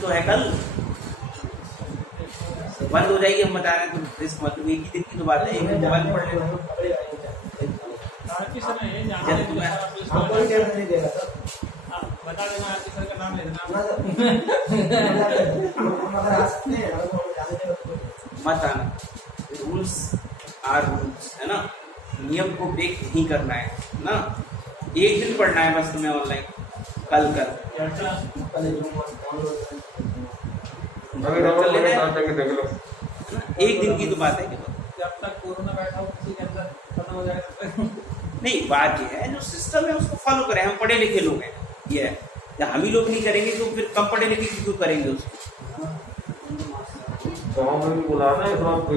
तो है कल बंद हो जाएगी, हम बता रहे हैं तो रिस्क मतलब एक ही दिन की तो बात है, एक दिन मोबाइल पढ़ लेना। बता देना आरती सर का नाम ले देना। मत आना, रूल्स आर रूल्स है ना, नियम को ब्रेक नहीं करना है ना। एक दिन पढ़ना है बस तुम्हें ऑनलाइन, कल कर एक दिन की तो बात है कि जब तक कोरोना बैठा हो किसी के अंदर खत्म हो जाएगा। नहीं, बात ये है जो सिस्टम है उसको फॉलो करें। हम पढ़े लिखे लोग हैं, ये है, जब हम ही लोग नहीं करेंगे तो फिर कम पढ़े लिखे क्यों करेंगे उसको। गाँव में भी बुलाना है, गाँव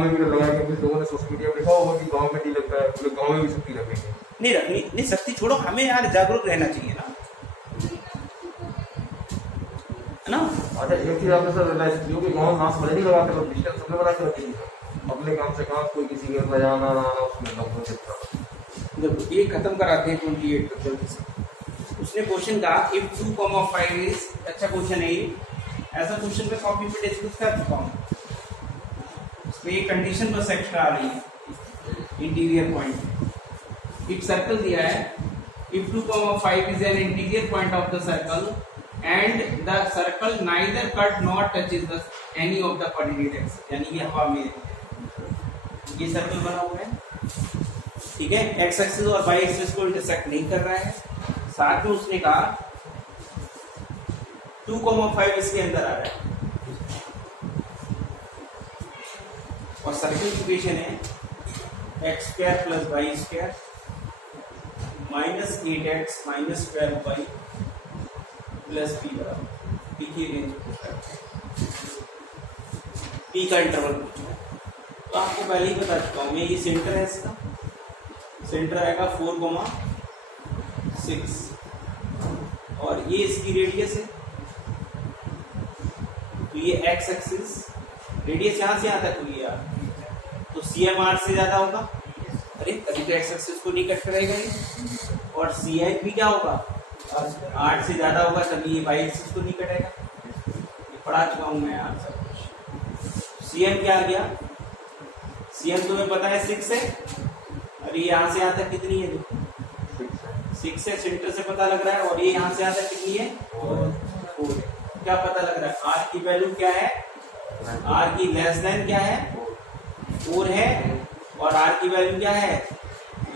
में भी लगाएंगे। कुछ लोगों ने सोशल मीडिया में देखा होगा कि गाँव में नहीं लगता है, तो गाँव में भी छुट्टी रखेंगे। नहीं रखनी नहीं सकती, छोड़ो, हमें यार जागरूक रहना चाहिए ना, है ना। अच्छा एक चीज आपने सर रियलाइज की होगी, गाँव मास्क भले नहीं लगाते तो डिस्टेंस सबने बना के रखी है। अपने काम से काम कोई किसी के घर जाना ना आना उसमें लोगों से जब ये खत्म कराते हैं 28 तक जल्दी से। उसने क्वेश्चन कहा इफ 2,5 इज, अच्छा क्वेश्चन है ये, ऐसा क्वेश्चन पे कॉपी पे डिस्कस कर चुका हूँ। इसमें ये कंडीशन बस एक्स्ट्रा आ रही है, इंटीरियर पॉइंट। एक सर्कल दिया है, if 2,5 is an interior point of the circle and the circle neither cut not touches the any of the coordinate x, यानी ये हवा में ये सर्कल बना हुआ है, ठीक है, एक्स एक्सिस और वाई एक्सिस को इंटरसेक्ट नहीं कर रहा है। साथ में उसने कहा 2,5 इसके अंदर आ रहा है और सर्कल की इक्वेशन है x² + y² -8x -12y + p बराबर p की रेंज p का इंटरवल पूछना है। तो आपको पहले ही बता चुका हूँ मैं, ये सेंटर है, इसका सेंटर आएगा 4,6 और ये इसकी रेडियस है, तो ये x एक्सिस रेडियस यहाँ से यहाँ तक हुई यार, तो CM R से ज्यादा होगा। अरे कभी तो x एक्सिस को नहीं कट करेगा ये, और CM भी क्या होगा R से ज्यादा होगा, तभी ये y एक्सिस को नहीं कटेगा। ये पढ़ा चुका हूँ मैं यार सब कुछ। CM क्या आ गया, CM तुम्हें पता है 6 है, और ये यहाँ से यहाँ तक कितनी है, 6 है, सेंटर से पता लग रहा है, और ये यहाँ से यहाँ तक कितनी है 4 है। क्या पता लग रहा है, R की वैल्यू क्या है, R की लेस देन क्या है 4 है, और R की वैल्यू क्या है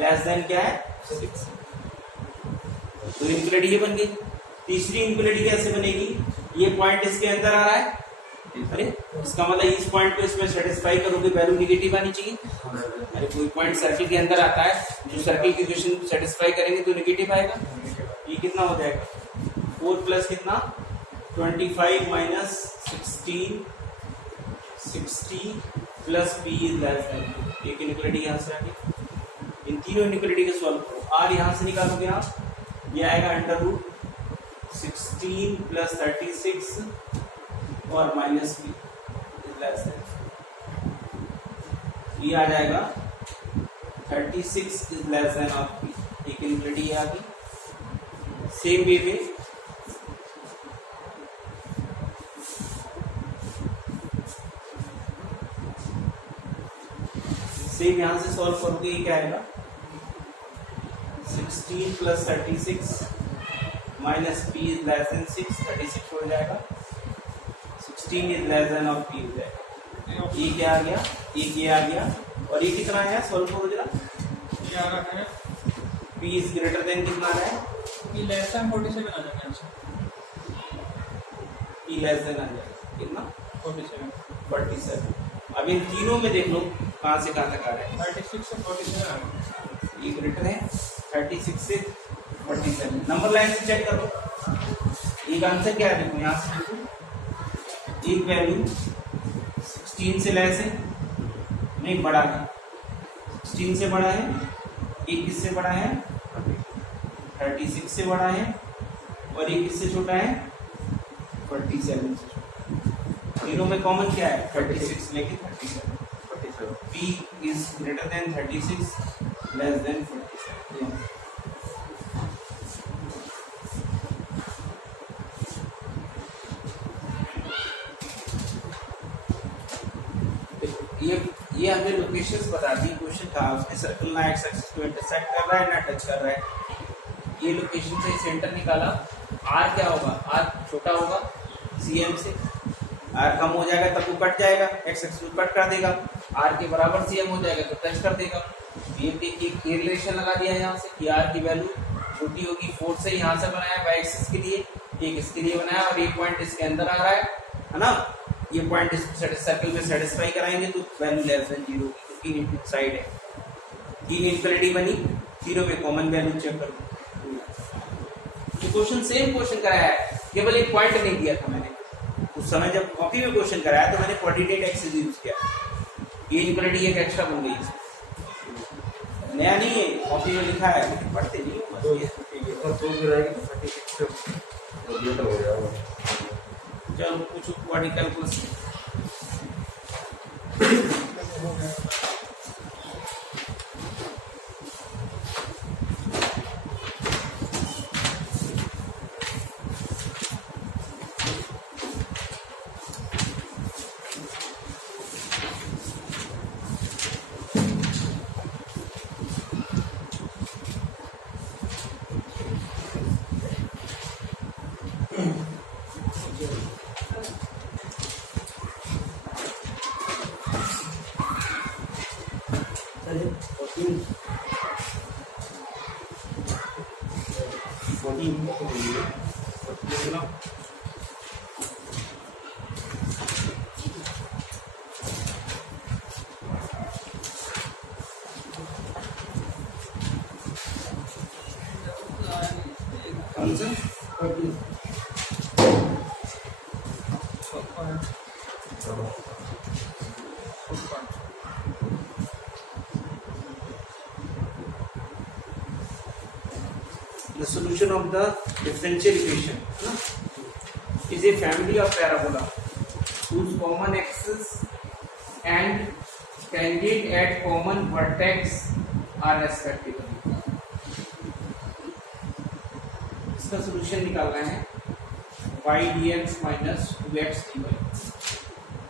लेस देन क्या है 6। तो इनक्वलिटी ये बन गई। तीसरी इनक्वलिटी कैसे बनेगी, ये पॉइंट इसके अंदर आ रहा है, अरे इसका मतलब इस पॉइंट को इसमें सेटिस्फाई करोगे, वैल्यू निगेटिव आनी चाहिए। अरे कोई पॉइंट सर्कल के अंदर आता है, जो सर्कल की इक्वेशन सेटिस्फाई करेंगे तो निगेटिव आएगा। ये कितना हो जाएगा 4 प्लस कितना 25 minus 16 60 plus p is less than. एक इनक्वलिटी यहाँ से आ गई। इन तीनों इनक्वलिटी के सॉल्व करो, r यहाँ से निकालोगे आप, ये आएगा √16 प्लस 36 और minus p is less than. ये आ जाएगा 36 is less than of p। एक इनक्वलिटी आ गई। सेम वे में सेम यहाँ से सॉल्व करोगे, ये क्या आएगा 16 plus 36 minus p is less than 6, 36 हो जाएगा, 16 is less than of p हो जाएगा। ये क्या आ गया, ये आ गया, और ये कितना है सॉल्व करो जरा, ये आ रहा है p इज ग्रेटर देन कितना है, कि लेस देन 47 आ जाएगा आंसर, p लेस देन आ जाएगा कितना 47। अब इन तीनों में देख लो कहाँ से कहाँ तक आ रहा है। 36 से 47 आ गया। ये ग्रेटर है 36 से 47। नंबर लाइन से चेक करो, एक आंसर क्या है देखो, यहाँ से देखो एक वैल्यू 16 से लेस है, नहीं बड़ा है, 16 से बड़ा है, एक किससे बड़ा है 36 से बड़ा है, और एक किससे छोटा है 47 से छोटा। तीनों में कॉमन क्या है 36 लेकिन 37। p is greater than 36 less than 47। ये हमने लोकेशंस बता दी। क्वेश्चन था उसने सर्कल ना एक्स एक्सिस को इंटरसेक्ट कर रहा है ना टच कर रहा है। ये लोकेशन से सेंटर निकाला। आर क्या होगा? आर छोटा होगा सीएम से। आर कम हो जाएगा तब वो कट जाएगा, एक्स एक्सिस को कट कर देगा। आर के बराबर सीएम हो जाएगा तो टच कर देगा। ये रिलेशन लगा दिया यहाँ से कि आर की वैल्यू छोटी होगी। 4 से यहाँ से बनाया वाई एक्सिस के लिए, एक इसके लिए बनाया और एक पॉइंट इसके अंदर आ रहा है ना। ये पॉइंट इस सर्कल में सेटिस्फाई कराएंगे तो वैल्यू लेस देन 0 होगी क्योंकि इनपुट साइड है। 3 इनफिनिटी बनी, 0 में कॉमन वैल्यू चेक कर दो। तो क्वेश्चन सेम क्वेश्चन कराया है, केवल एक पॉइंट नहीं दिया था मैंने। उस समय जब कॉपी में क्वेश्चन कराया तो मैंने कोऑर्डिनेट एक्सिस यूज किया। ये इनफिनिटी एक एक्स्ट्रा बन गई, नया नहीं है, कॉपी में लिखा है लेकिन पढ़ते नहीं हो। चलो पूछो quadratic calculus. The solution of the differential equation is a family of parabola whose common axis and tangent at common vertex are respectively. इसका solution निकालना है y dx minus 2x dy.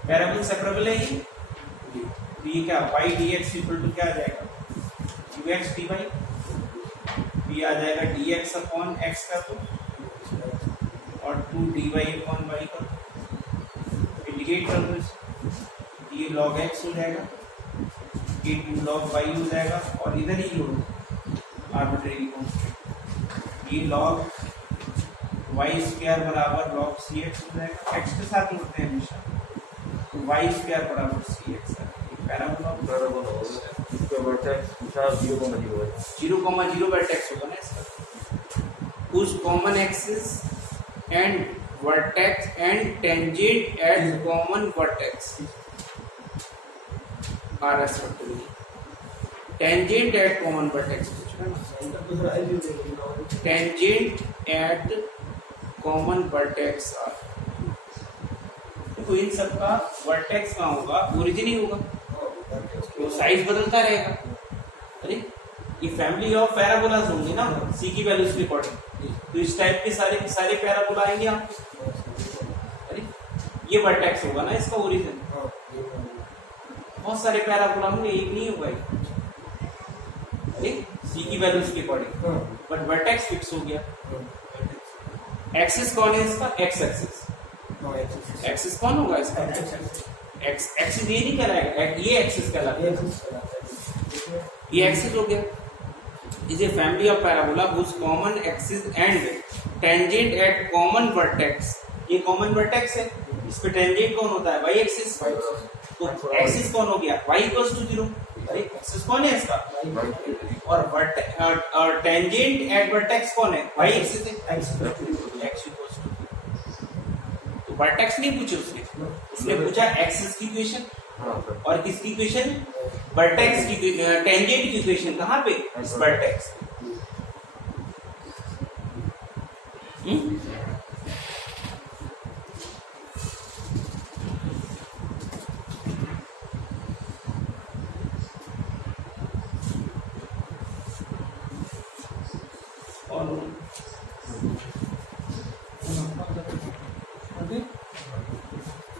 पैराबोल separable है ये, तो ये क्या y dx इक्वल टू क्या आ जाएगा 2x dy। ये आ जाएगा dx अपॉन x का तो और 2 dy अपॉन y का। इंडिकेट कर दो इसको, ये log x हो जाएगा, ये 2 log y हो जाएगा और इधर ही लोग आर्बिट्रेरी कांस्टेंट ये log y स्क्वायर बराबर log cx हो जाएगा। x के साथ जोड़ते हैं हमेशा तो y स्क्वायर बराबर cx है। पैराबोला इसका वर्टेक्स 0,0 वर्टेक्स होगा ना इसका। उस common axis and vertex and tangent at common vertex are respectively. Tangent at common vertex tangent at common vertex are. देखो इन सबका वर्टेक्स कहाँ होगा? ओरिजिन ही होगा, तो साइज बदलता रहेगा। अरे ये फैमिली ऑफ पैराबोलास होंगे ना सी की वैल्यूज के अकॉर्डिंग, तो इस टाइप के सारे पैराबोला आएंगे आपको। अरे ये वर्टेक्स होगा ना इसका ओरिजिन। बहुत सारे पैराबोला होंगे, एक नहीं होगा। अरे सी की वैल्यूज के अकॉर्डिंग, बट वर्टेक्स फिक्स हो गया। एक्सिस कौन है इसका? X axis. एक्सिस कौन होगा इसका? एक्सिस ये नहीं कहलाएगा, ये एक्सिस कहलाएगा। ये एक्सिस हो गया। Is a family of parabola whose common axis and tangent at common vertex। ये कॉमन वर्टेक्स है, इस पे टेंजेंट कौन होता है? y axis. तो एक्सिस कौन हो गया? y equals to 0। अरे एक्सिस कौन है इसका? और टेंजेंट एट वर्टेक्स कौन है? y एक्सिस है। x इक्वल्स टू, तो वर्टेक्स नहीं पूछे उसने पूछा एक्सिस की इक्वेशन और किसकी इक्वेशन? वर्टेक्स की, टेंजेंट की इक्वेशन। कहाँ पे? इस वर्टेक्स। और